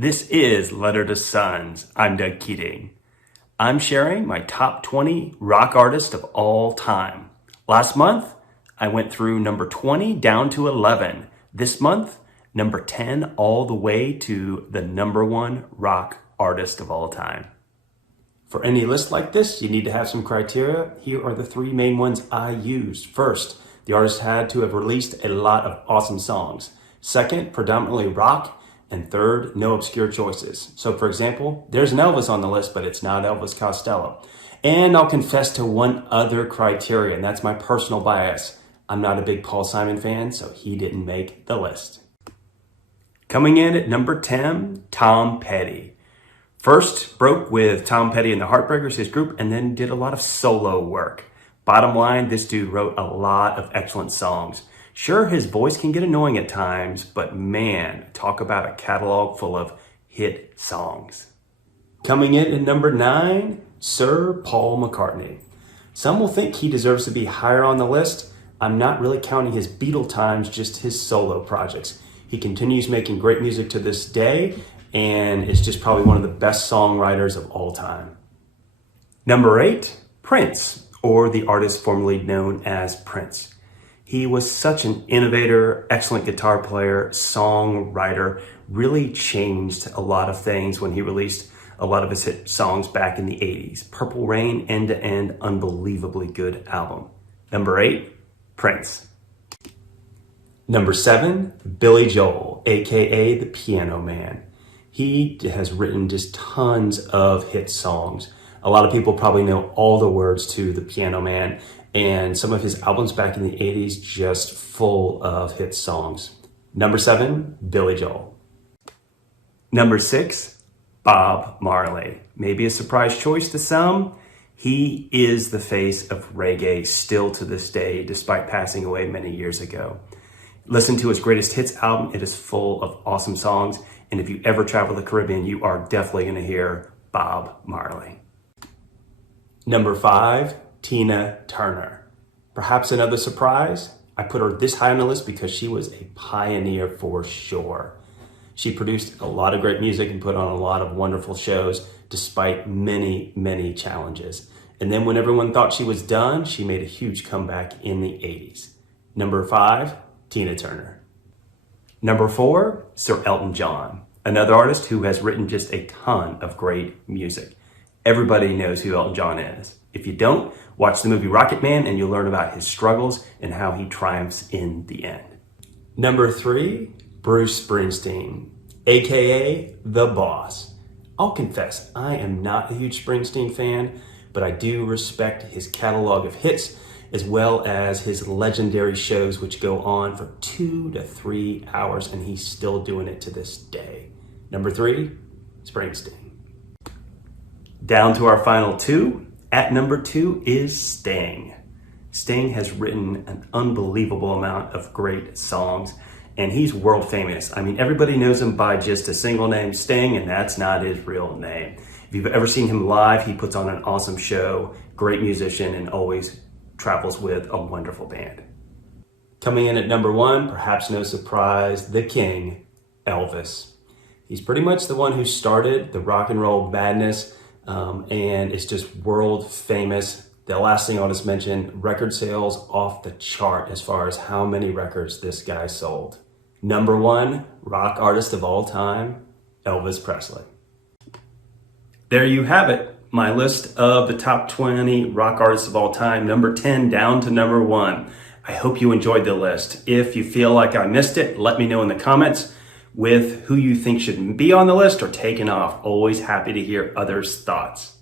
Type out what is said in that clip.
This is Letter to Sons. I'm Doug Keating. I'm sharing my top 20 rock artists of all time. Last month, I went through number 20 down to 11. This month, number 10 all the way to the number one rock artist of all time. For any list like this, you need to have some criteria. Here are the three main ones I used. First, the artist had to have released a lot of awesome songs. Second, predominantly rock. And third, no obscure choices. So for example, there's an Elvis on the list, but it's not Elvis Costello. And I'll confess to one other criteria, and that's my personal bias. I'm not a big Paul Simon fan, so he didn't make the list. Coming in at number 10, Tom Petty. First broke with Tom Petty and the Heartbreakers, his group, and then did a lot of solo work. Bottom line, this dude wrote a lot of excellent songs. Sure, his voice can get annoying at times, but man, talk about a catalog full of hit songs. Coming in at number 9, Sir Paul McCartney. Some will think he deserves to be higher on the list. I'm not really counting his Beatle times, just his solo projects. He continues making great music to this day, and is just probably one of the best songwriters of all time. Number 8, Prince, or the artist formerly known as Prince. He was such an innovator, excellent guitar player, songwriter, really changed a lot of things when he released a lot of his hit songs back in the 80s. Purple Rain, end to end, unbelievably good album. Number 8, Prince. Number 7, Billy Joel, AKA the Piano Man. He has written just tons of hit songs. A lot of people probably know all the words to The Piano Man, and some of his albums back in the 80s just full of hit songs. Number 7, Billy Joel. Number 6, Bob Marley. Maybe a surprise choice to some. He is the face of reggae still to this day, despite passing away many years ago. Listen to his greatest hits album. It is full of awesome songs. And if you ever travel the Caribbean, you are definitely going to hear Bob Marley. Number 5, Tina Turner. Perhaps another surprise. I put her this high on the list because she was a pioneer for sure. She produced a lot of great music and put on a lot of wonderful shows despite many, many challenges. And then when everyone thought she was done, she made a huge comeback in the 80s. Number 5, Tina Turner. Number 4, Sir Elton John, another artist who has written just a ton of great music. Everybody knows who Elton John is. If you don't, watch the movie Rocket Man and you'll learn about his struggles and how he triumphs in the end. Number 3, Bruce Springsteen, AKA The Boss. I'll confess, I am not a huge Springsteen fan, but I do respect his catalog of hits as well as his legendary shows which go on for 2 to 3 hours, and he's still doing it to this day. Number 3, Springsteen. Down to our final 2. At number 2 is Sting. Sting has written an unbelievable amount of great songs, and he's world famous. I mean, everybody knows him by just a single name, Sting, and that's not his real name. If you've ever seen him live, he puts on an awesome show, great musician, and always travels with a wonderful band. Coming in at number 1, perhaps no surprise, the king, Elvis. He's pretty much the one who started the rock and roll madness, and it's just world famous. The last thing I'll just mention, record sales off the chart as far as how many records this guy sold. Number 1, rock artist of all time, Elvis Presley. There you have it. My list of the top 20 rock artists of all time, number 10 down to number 1. I hope you enjoyed the list. If you feel like I missed it, let me know in the comments with who you think should be on the list or taken off. Always happy to hear others' thoughts.